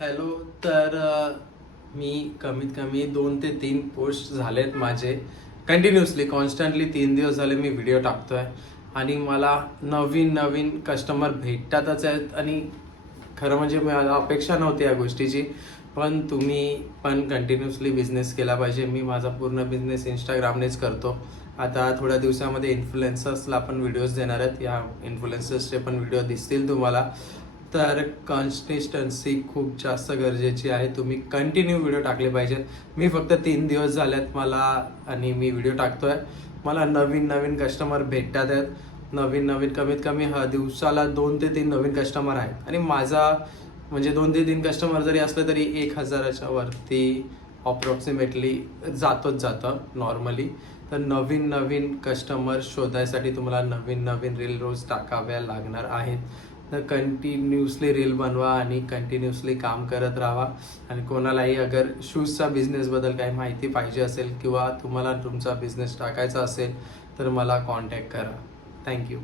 Hello तर मी कमीत कमी दोन ते तीन पोस्ट झालेत माझे. कंटिन्युअसली कॉन्स्टंटली तीन दिवस झाले मी व्हिडिओ टाकतोय. आणि मला नवीन नवीन कस्टमर भेटतातच आहेत. आणि खरं म्हणजे मला अपेक्षा नव्हती या गोष्टीची. पण तुम्ही पण कंटिन्युअसली बिझनेस केला पाहिजे. मी माझा पूर्ण बिझनेस इंस्टाग्रामनेच करतो. आता थोड्या दिवसामध्ये इन्फ्लुएन्सर्सला पण व्हिडिओज देणार आहेत. या इन्फ्लुएन्सर्सचे पण व्हिडिओ दिसतील तुम्हाला. तर कन्सिस्टन्सी खूप जास्त गरजेची आहे. तुम्ही कंटिन्यू व्हिडिओ टाकले पाहिजेत. मी फक्त तीन दिवस झालेत मला आणि मी व्हिडिओ टाकतोय. मला नवीन नवीन कस्टमर भेटतात आहेत. नवीन नवीन कमीत कमी हा दिवसाला दोन ते तीन नवीन कस्टमर आहेत. आणि माझा म्हणजे दोन ते तीन कस्टमर जरी असलं तरी एक हजाराच्या वरती अप्रॉक्सिमेटली जातोच जातं नॉर्मली तर नवीन नवीन कस्टमर शोधायसाठी तुम्हाला नवीन नवीन रील रोज टाकाव्या लागणार आहेत. तर कंटिन्युअसली रील बनवा आणि कंटिन्युअसली काम करत राहा. आणि कोणालाही अगर शूजचा बिझनेसबद्दल काही माहिती पाहिजे असेल किंवा तुम्हाला तुमचा बिझनेस टाकायचा असेल तर मला कॉन्टॅक्ट करा. थँक्यू